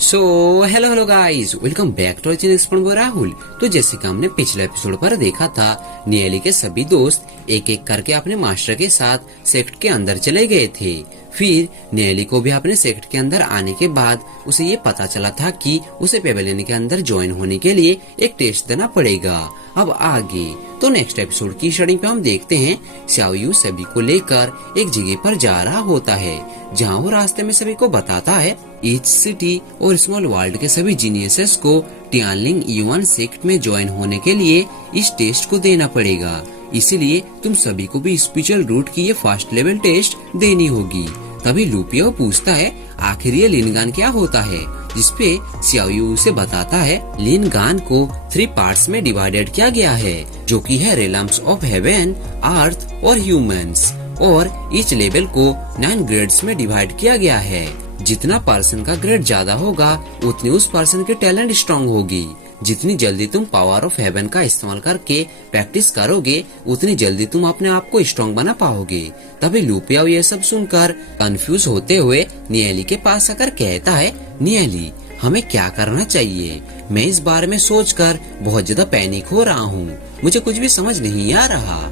So hello guys, welcome back to channel Spongo Rahul. तो जैसे कि हमने पिछले एपिसोड पर देखा था, नियली के सभी दोस्त एक एक करके अपने मास्टर के साथ सेक्ट के अंदर चले गए थे। फिर नियली को भी अपने सेक्ट के अंदर आने के बाद उसे ये पता चला था कि उसे पेवेलियन के अंदर ज्वाइन होने के लिए एक टेस्ट देना पड़ेगा। अब आगे तो नेक्स्ट एपिसोड की स्टार्टिंग पे हम देखते हैं xiaoyu सभी को लेकर एक जगह पर जा रहा होता है, जहाँ वो रास्ते में सभी को बताता है ईच सिटी और स्मॉल वर्ल्ड के सभी जीनियसेस को टियानलिंग युआन सेक्ट में ज्वाइन होने के लिए इस टेस्ट को देना पड़ेगा। इसीलिए तुम सभी को भी स्पिरिचुअल रूट की ये फर्स्ट लेवल टेस्ट देनी होगी। तभी लुपियो पूछता है आखिर ये लिनगान क्या होता है, जिसपे xiaoyu उसे बताता है लिनगान को 3 पार्ट्स में डिवाइडेड किया गया है, जो कि है रेलम्स ऑफ हेवन, अर्थ और ह्यूमंस। और ईच लेवल को 9 ग्रेड्स में डिवाइड किया गया है। जितना पर्सन का ग्रेड ज्यादा होगा उतनी उस पर्सन की टैलेंट स्ट्रॉन्ग होगी। जितनी जल्दी तुम पावर ऑफ हेवन का इस्तेमाल करके प्रैक्टिस करोगे उतनी जल्दी तुम अपने आप को स्ट्रॉन्ग बना पाओगे। तभी लुपियो ये सब सुनकर कंफ्यूज होते हुए नियली के पास आकर कहता है, नियली हमें क्या करना चाहिए? मैं इस बारे में सोचकर बहुत ज्यादा पैनिक हो रहा हूँ, मुझे कुछ भी समझ नहीं आ रहा।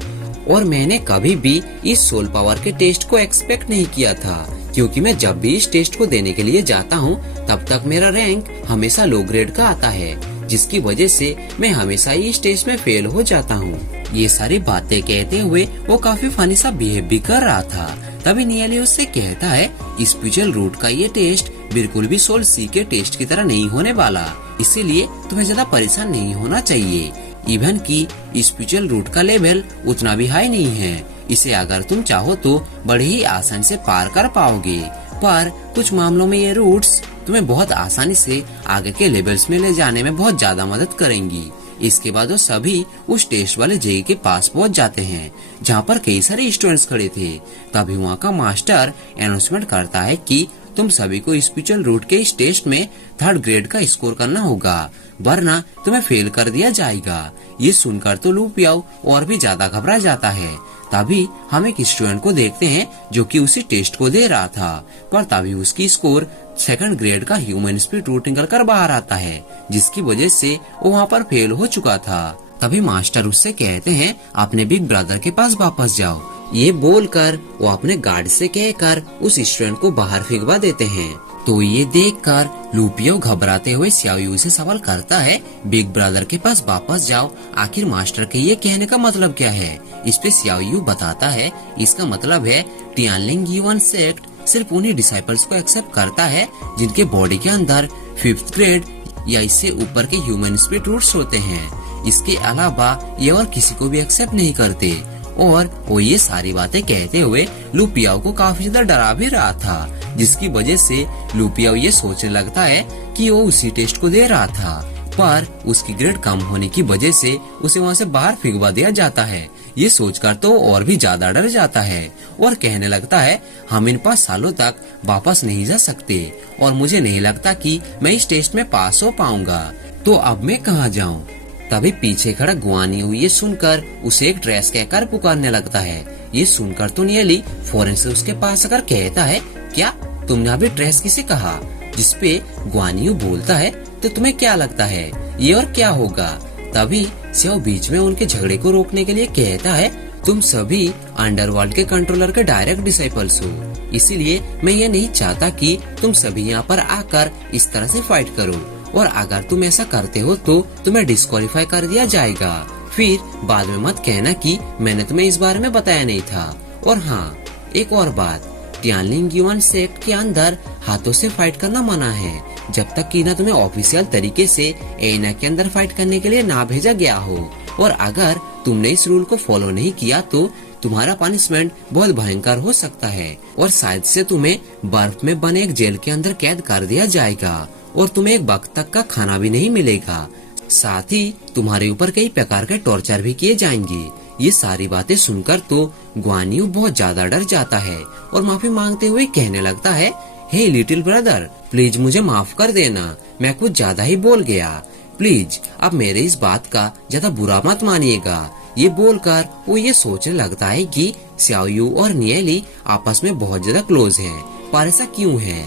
और मैंने कभी भी इस सोल पावर के टेस्ट को एक्सपेक्ट नहीं किया था, क्योंकि मैं जब भी इस टेस्ट को देने के लिए जाता हूँ तब तक मेरा रैंक हमेशा लो ग्रेड का आता है, जिसकी वजह से मैं हमेशा ही इस टेस्ट में फेल हो जाता हूँ। ये सारी बातें कहते हुए वो काफी फनी सा बिहेव भी कर रहा था। तभी नियली उससे कहता है स्पिरिचुअल रूट का ये टेस्ट बिल्कुल भी सोल सी के टेस्ट की तरह नहीं होने वाला, इसीलिए तुम्हें ज्यादा परेशान नहीं होना चाहिए। इवन की स्पिरिचुअल रूट का लेवल उतना भी हाई नहीं है, इसे अगर तुम चाहो तो बड़े ही आसान से पार कर पाओगे। पर कुछ मामलों में ये रूट्स तुम्हें बहुत आसानी से आगे के लेवल्स में ले जाने में बहुत ज्यादा मदद करेंगी। इसके बाद वो सभी उस टेस्ट वाले जगह के पास पहुंच जाते हैं, जहाँ पर कई सारे स्टूडेंट्स खड़े थे। तभी वहाँ का मास्टर अनाउंसमेंट करता है कि तुम सभी को स्पिरिचुअल रूट के इस टेस्ट में 3rd ग्रेड का स्कोर करना होगा, वरना तुम्हें फेल कर दिया जाएगा। ये सुनकर तो लुपियो और भी ज्यादा घबरा जाता है। तभी हम एक स्टूडेंट को देखते हैं जो कि उसी टेस्ट को दे रहा था, पर तभी उसकी स्कोर 2nd ग्रेड का ह्यूमन स्पिरिट रूट निकल कर बाहर आता है, जिसकी वजह से वो वहाँ पर फेल हो चुका था। तभी मास्टर उससे कहते हैं अपने बिग ब्रदर के पास वापस जाओ। ये बोलकर वो अपने गार्ड से कहकर उस स्टूडेंट को बाहर फेंकवा देते हैं। तो ये देखकर लुपियो घबराते हुए xiaoyu से सवाल करता है बिग ब्रदर के पास वापस जाओ, आखिर मास्टर के ये कहने का मतलब क्या है? इस पे xiaoyu बताता है इसका मतलब है टियानलिंग युआन सेक्ट सिर्फ उन्हीं डिसाइपल्स को एक्सेप्ट करता है जिनके बॉडी के अंदर 5th ग्रेड या इससे ऊपर के ह्यूमन स्पिरिट रूट्स होते हैं। इसके अलावा ये और किसी को भी एक्सेप्ट नहीं करते। और वो ये सारी बातें कहते हुए लुपियो को काफी ज्यादा डरा भी रहा था, जिसकी वजह से लुपियो ये सोचने लगता है कि वो उसी टेस्ट को दे रहा था, पर उसकी ग्रेड कम होने की वजह से उसे वहाँ से बाहर फेंकवा दिया जाता है। ये सोचकर तो और भी ज्यादा डर जाता है और कहने लगता है हम इन 5 सालों तक वापस नहीं जा सकते और मुझे नहीं लगता कि मैं इस टेस्ट में पास हो पाऊंगा, तो अब मैं कहाँ जाऊँ? तभी पीछे खड़ा गुआनियो ये सुनकर उसे एक ड्रेस कहकर पुकारने लगता है। ये सुनकर तो नियली फौरन से उसके पास आकर कहता है, क्या तुमने अभी ड्रेस किसे कहा? जिसपे गुआनियो बोलता है, तो तुम्हें क्या लगता है ये और क्या होगा? तभी xiao बीच में उनके झगड़े को रोकने के लिए कहता है, तुम सभी अंडरवर्ल्ड के कंट्रोलर के डायरेक्ट डिसाइपल्स हो, इसीलिए मैं ये नहीं चाहता कि तुम सभी यहाँ पर आकर इस तरह से फाइट करो, और अगर तुम ऐसा करते हो तो तुम्हें डिस्क्वालीफाई कर दिया जाएगा। फिर बाद में मत कहना कि मैंने तुम्हें इस बारे में बताया नहीं था। और हाँ, एक और बात, टियानलिंग युआन सेक्ट के अंदर हाथों से फाइट करना मना है, जब तक कि ना तुम्हें ऑफिशियल तरीके से एना के अंदर फाइट करने के लिए ना भेजा गया हो। और अगर तुमने इस रूल को फॉलो नहीं किया तो तुम्हारा पनिशमेंट बहुत भयंकर हो सकता है, और शायद से तुम्हें बर्फ में बने एक जेल के अंदर कैद कर दिया जाएगा और तुम्हें एक वक्त तक का खाना भी नहीं मिलेगा। साथ ही तुम्हारे ऊपर कई प्रकार के टॉर्चर भी किए जाएंगे। ये सारी बातें सुनकर तो गुआनियो बहुत ज्यादा डर जाता है और माफी मांगते हुए कहने लगता है, हे लिटिल ब्रदर, प्लीज मुझे माफ कर देना, मैं कुछ ज्यादा ही बोल गया, प्लीज अब मेरे इस बात का ज्यादा बुरा मत मानिएगा। ये बोलकर वो ये सोचने लगता है कि xiaoyu और नियली आपस में बहुत ज्यादा क्लोज हैं, पर ऐसा क्यों है?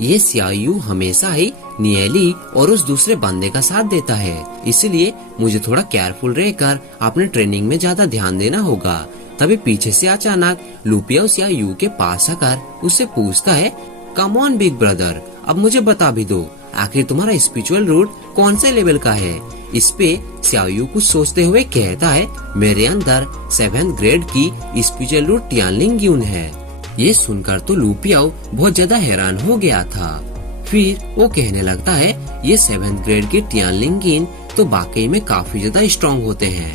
ये सियायू हमेशा ही नियली और उस दूसरे बंदे का साथ देता है, इसलिए मुझे थोड़ा केयरफुल रहकर अपने ट्रेनिंग में ज्यादा ध्यान देना होगा। तभी पीछे से अचानक लुपिया सियायू के पास आकर उससे पूछता है, कम ऑन बिग ब्रदर, अब मुझे बता भी दो, आखिर तुम्हारा स्पिरिचुअल रूट कौन से लेवल का है। इस पे सियायू कुछ सोचते हुए कहता है, मेरे अंदर 7th ग्रेड की स्पिरिचुअल रूट टियानलिंग ग्यून है। ये सुनकर तो लुपियाओ बहुत ज्यादा हैरान हो गया था। फिर वो कहने लगता है, ये 7th ग्रेड की टियानलिंग ग्यून तो वाकई में काफी ज्यादा स्ट्रॉन्ग होते हैं।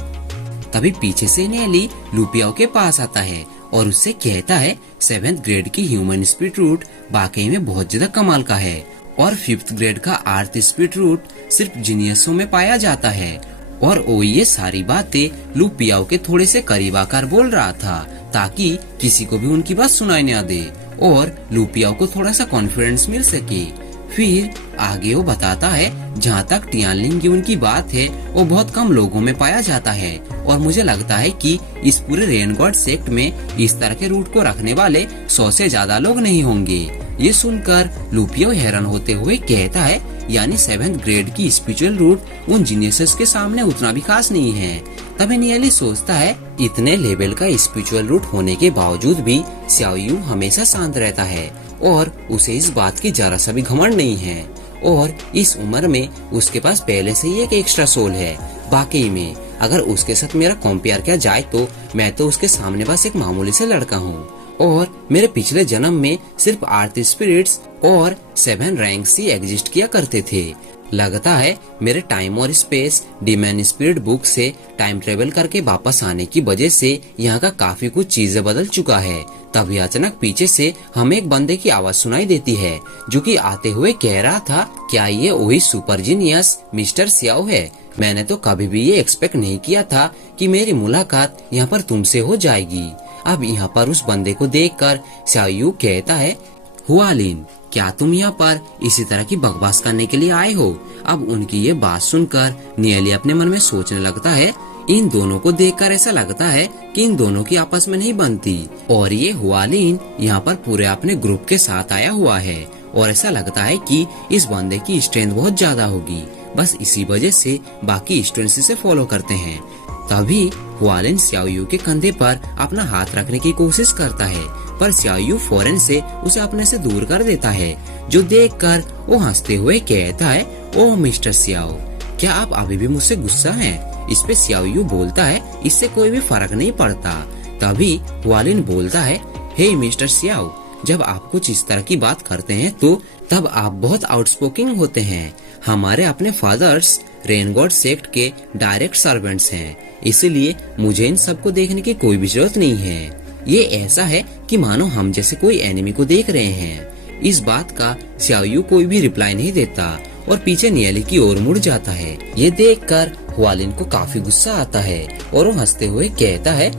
तभी पीछे से नेली लुपियाओ के पास आता है और उससे कहता है, 7th ग्रेड की ह्यूमन स्पिरिट रूट वाकई में बहुत ज्यादा कमाल का है और 5th ग्रेड का अर्थ स्पिरिट रूट सिर्फ जीनियसों में पाया जाता है। और वो ये सारी बातें लुपियाओ के थोड़े से करीब आकर बोल रहा था ताकि किसी को भी उनकी बात सुनाई न दे और लुपियाओ को थोड़ा सा कॉन्फिडेंस मिल सके। फिर आगे वो बताता है, जहाँ तक टियानलिंग ग्यून की बात है वो बहुत कम लोगों में पाया जाता है और मुझे लगता है कि इस पूरे रेन गॉड सेक्ट में इस तरह के रूट को रखने वाले 100 से ज्यादा लोग नहीं होंगे। ये सुनकर लुपियाओ हैरान होते हुए कहता है, यानी 7th ग्रेड की स्पिरिचुअल रूट उन जीनियसेस के सामने उतना भी खास नहीं है। तभी नियली सोचता है, इतने लेवल का स्पिरिचुअल रूट होने के बावजूद भी सियायू हमेशा शांत रहता है और उसे इस बात की जरा सा भी घमंड नहीं है और इस उम्र में उसके पास पहले से ही एक एक्स्ट्रा सोल है। वाकई में अगर उसके साथ मेरा कंपेयर किया जाए तो मैं तो उसके सामने बस एक मामूली से लड़का हूँ और मेरे पिछले जन्म में सिर्फ अर्थ स्पिरिट्स और 7 रैंक्स ही एग्जिस्ट किया करते थे। लगता है मेरे टाइम और स्पेस डिमैन स्पिरिट बुक से टाइम ट्रेवल करके वापस आने की वजह से यहाँ का काफी कुछ चीजें बदल चुका है। तभी अचानक पीछे से हमें एक बंदे की आवाज सुनाई देती है जो कि आते हुए कह रहा था, क्या ये वही सुपर जीनियस मिस्टर सियाओ है? मैंने तो कभी भी ये एक्सपेक्ट नहीं किया था कि मेरी मुलाकात यहाँ पर तुमसे हो जाएगी। अब यहाँ पर उस बंदे को देखकर सियाओ कहता है, हुआलिन, क्या तुम यहाँ पर इसी तरह की बकवास करने के लिए आए हो? अब उनकी ये बात सुनकर नियली अपने मन में सोचने लगता है, इन दोनों को देखकर ऐसा लगता है कि इन दोनों की आपस में नहीं बनती और ये हुआलिन यहाँ पर पूरे अपने ग्रुप के साथ आया हुआ है और ऐसा लगता है कि इस बंदे की स्ट्रेंथ बहुत ज्यादा होगी। बस इसी वजह से बाकी स्टूडेंट्स इसे फॉलो करते हैं। तभी हुआलिन सियाओ के कंधे पर अपना हाथ रखने की कोशिश करता है पर सियाओ फौरन से उसे अपने से दूर कर देता है, जो देखकर वो हंसते हुए कहता है, ओह मिस्टर सियाओ, क्या आप अभी भी मुझसे गुस्सा हैं? इस पे सियाओ बोलता है, इससे कोई भी फर्क नहीं पड़ता। तभी हुआलिन बोलता है, हे मिस्टर सियाओ, जब आप कुछ इस तरह की बात करते हैं तो तब आप बहुत आउटस्पोकिंग होते हैं। हमारे अपने फादर्स रेन गॉड सेक्ट के डायरेक्ट सर्वेंट्स हैं, इसलिए मुझे इन सबको देखने की कोई भी जरूरत नहीं है। ये ऐसा है कि मानो हम जैसे कोई एनिमी को देख रहे हैं। इस बात का सियाओ कोई भी रिप्लाई नहीं देता और पीछे नियली की ओर मुड़ जाता है। ये देखकर हुआलिन को काफी गुस्सा आता है और वो हंसते हुए कहता है,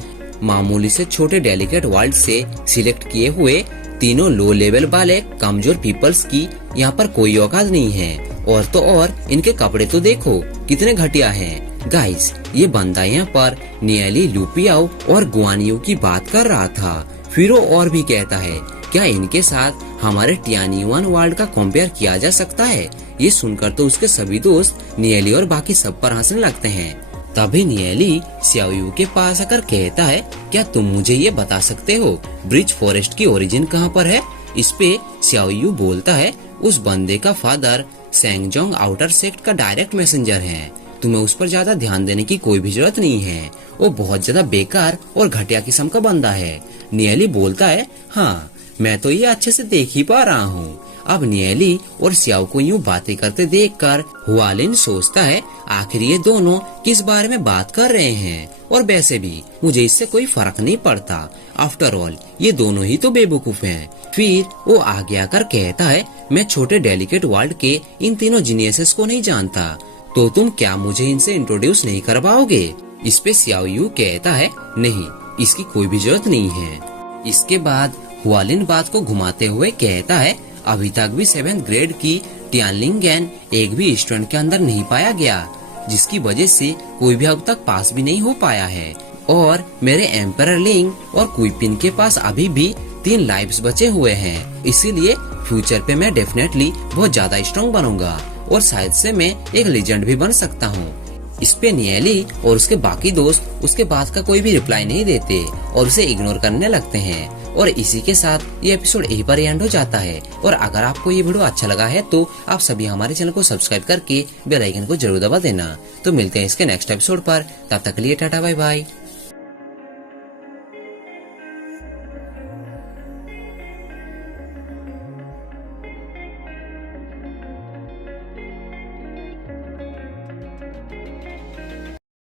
मामूली से छोटे डेलिकेट वर्ल्ड से सिलेक्ट किए हुए तीनों लो लेवल वाले कमजोर पीपल्स की यहाँ पर कोई औकात नहीं है। और तो और इनके कपड़े तो देखो कितने घटिया हैं। गाइस, ये बंदा यहाँ पर नियली, लुपियाओ और गुआनियो की बात कर रहा था। फिर वो और भी कहता है, क्या इनके साथ हमारे टियानियुआन वर्ल्ड का कंपेयर किया जा सकता है? ये सुनकर तो उसके सभी दोस्त नियली और बाकी सब पर हंसने लगते हैं। तभी नियली सियाओ के पास आकर कहता है, क्या तुम मुझे ये बता सकते हो ब्रिज फॉरेस्ट की ओरिजिन कहाँ पर है? इस पे सियाओ बोलता है, उस बंदे का फादर सेंगजोंग आउटर सेक्ट का डायरेक्ट मैसेंजर है। तुम्हें उस पर ज्यादा ध्यान देने की कोई भी जरूरत नहीं है, वो बहुत ज्यादा बेकार और घटिया किस्म का बंदा है। नियली बोलता है, हाँ मैं तो ये अच्छे से देख ही पा रहा हूँ। अब नियली और सियाओ को यूँ बातें करते देखकर हुआलिन सोचता है, आखिर ये दोनों किस बारे में बात कर रहे हैं? और वैसे भी मुझे इससे कोई फर्क नहीं पड़ता, आफ्टर ऑल ये दोनों ही तो बेवकूफ हैं। फिर वो आगे आकर कहता है, मैं छोटे डेलिकेट वर्ल्ड के इन तीनों जीनियसेस को नहीं जानता, तो तुम क्या मुझे इनसे इंट्रोड्यूस नहीं करवाओगे? इस पे सियाओ कहता है, नहीं, इसकी कोई भी जरूरत नहीं है। इसके बाद हुआलिन बात को घुमाते हुए कहता है, अभी तक भी 7th ग्रेड की टियानलिंग ग्यून एक भी स्टूडेंट के अंदर नहीं पाया गया, जिसकी वजह से कोई भी अब तक पास भी नहीं हो पाया है। और मेरे एम्परर लिंग और क्वीपिन के पास अभी भी 3 लाइव्स बचे हुए हैं, इसीलिए फ्यूचर पे मैं डेफिनेटली बहुत ज्यादा स्ट्रॉन्ग बनूंगा और शायद से मैं एक लेजेंड भी बन सकता हूँ। इस पे नियली और उसके बाकी दोस्त उसके बात का कोई भी रिप्लाई नहीं देते और उसे इग्नोर करने लगते हैं। और इसी के साथ ये एपिसोड यहीं पर एंड हो जाता है। और अगर आपको ये वीडियो अच्छा लगा है तो आप सभी हमारे चैनल को सब्सक्राइब करके बेल आइकन को जरूर दबा देना। तो मिलते हैं इसके नेक्स्ट एपिसोड पर, तब तक के लिए टाटा बाय बाय।